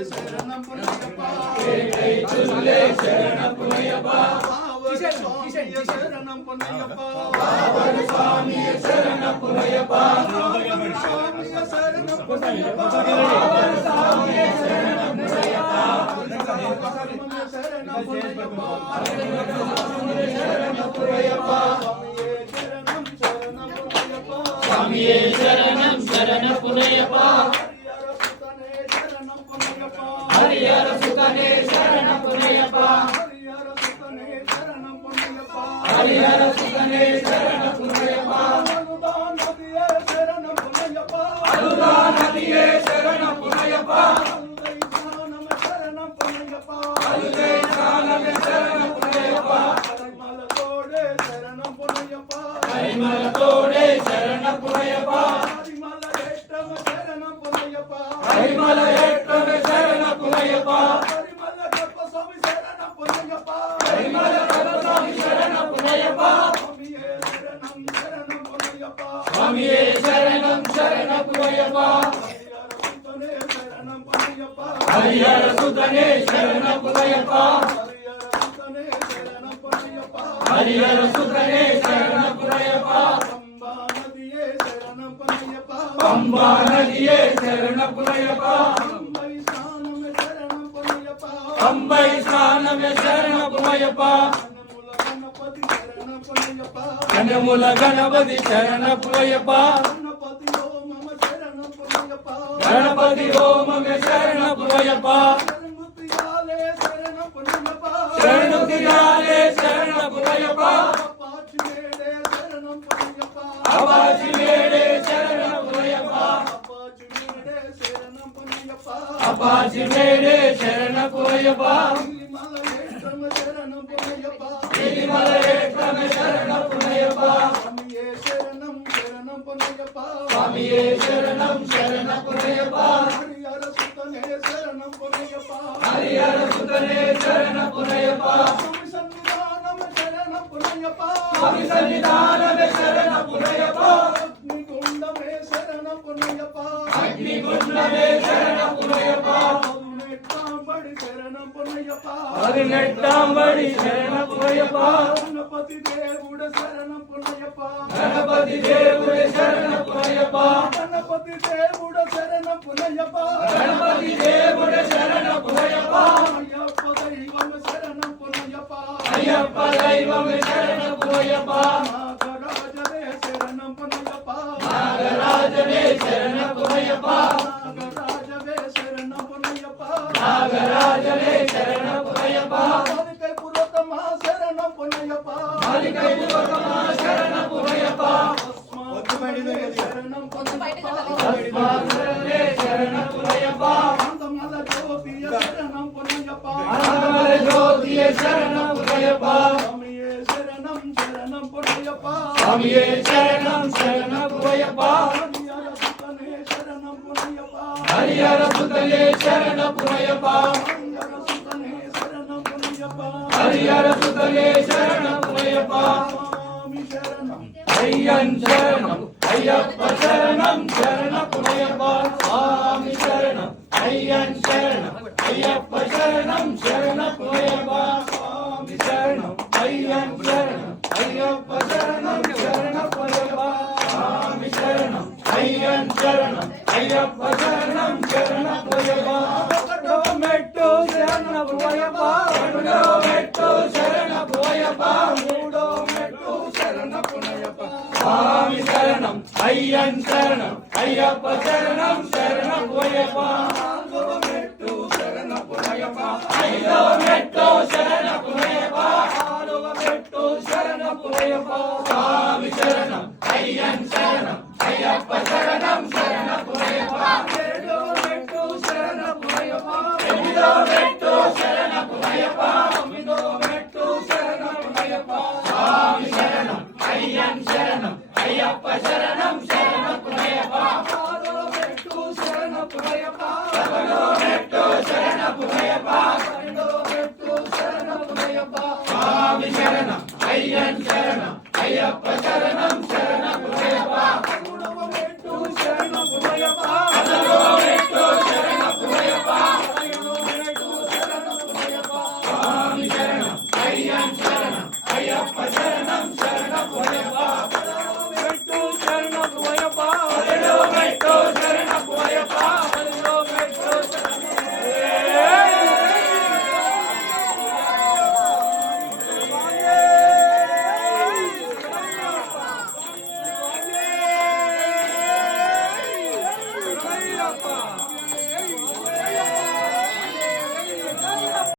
சரணம் பொன்னையப்பா சரணம் பொன்னையப்பா சரணம் பொன்னையப்பா சரணம் பொன்னையப்பா சரணம் பொன்னையப்பா சுவாமியே சரணம் சரணம் பொன்னையப்பா ஹரிஹர சுதனே சரணம் பொன்னையப்பா ஹரிஹர சுதனே சரணம் பொன்னையப்பா அனுதான் நதியே சரணம் பொன்னையப்பா அனுதை ஞானமே சரணம் பொன்னையப்பா ஹரிமலத்தோடே சரணம் பொன்னையப்பா ஹரிமல ஏற்றமே சரணம் பொன்னையப்பா ஹரிமல கருப்பசாமி சரணம் பொன்னையப்பா சுவாமியே சரணம் சரணம் பொன்னையப்பா ஹரிஹர சுதனே சரணம் பொன்னையப்பா ஹரிஹர சுதனே சரணம் பொன்னையப்பா பம்பா நதியே சரணம் பொன்னையப்பா பம்பை ஸ்நானமே சரணம் பொன்னையப்பா கனமுல கணபதி சரணம் பொன்னையப்பா கணபதி ஓமமே சரணம் பொன்னையப்பா சரணமுத்தியாலே சரணம் பொன்னையப்பா அபாச்சி மேடே சரணம் பொன்னையப்பா அபாச்சி மேடே சரணம் பொன்னையப்பா கிரிமல ஏற்றமே சரணம் பொன்னையப்பா சுவாமியே சரணம் சரணம் பொன்னையப்பா ஹரிஹர சுதனே சரணம் பொன்னையப்பா சுவாமி சன்னிதானமே சரணம் பொன்னையப்பா அக்னிகுண்டமே சரணம் பொன்னையப்பா அக்னிகுண்டமே சரணம் பொன்னையப்பா சரணம் பொன்னையப்பா 18ஆம் படி சரணம் பொன்னையப்பா கணபதி தேவுட சரணம் பொன்னையப்பா கணபதி தேவுட சரணம் பொன்னையப்பா கணபதி தேவுட சரணம் பொன்னையப்பா கணபதி தேவுட சரணம் பொன்னையப்பா ஐயப்ப தெய்வம் சரணம் பொன்னையப்பா ஐயப்ப தெய்வம் சரணம் பொன்னையப்பா நாகராஜனே சரணம் பொன்னையப்பா நாகராஜனே சரணம் பொன்னையப்பா நாகராஜனே சரணம் பொன்னையப்பா நாகராஜனே சரணம் பொன்னையப்பா மாலிகை புரோத்தமா சரணம் பொன்னையப்பா மாலிகை புரோத்தமா சரணம் பொன்னையப்பா சரணம் பொன்னையப்பா பத்மாசனே சரணம் பொன்னையப்பா ஆனந்தமல ஜோதிய சரணம் பொன்னையப்பா ஆனந்தமல ஜோதிய சரணம் பொன்னையப்பா சுவாமியே சரணம் சரணம் பொன்னையப்பா சுவாமியே சரணம் சரணம் பொன்னையப்பா ஹரிஹர சுதனே சரணம் பொன்னையப்பா ஹரிஹர சுதனே சரணம் பொன்னையப்பா ஐயன் சரணம் ஐயப்ப சரணம் சரணம் பொன்னையப்பா சுவாமி சரணம் ஐயன் சரணம் ஐயப்ப சரணம் சரணம் பொன்னையப்பா சுவாமி சரணம் ஐயன் சரணம் ஐயப்ப சரணம் சரணம் பொன்னையப்பா சுவாமி சரணம் ஐயன் சரணம் ஐயப்ப சரணம் சரணம் பொன்னையப்பா மெட்டு சரண பொன்னையப்பா மெட்டு சரண பொன்னையப்பா மெட்டு சரண பொன்னையப்பா சுவாமி சரணம் ஐயன் சரணம் ஐயப்ப சரணம் சரணம் பொன்னையப்பா மெட்டு சரண பொன்னையப்பா மெட்டு சரண பொன்னையப்பா மெட்டு சரண பொன்னையப்பா சுவாமி சரணம்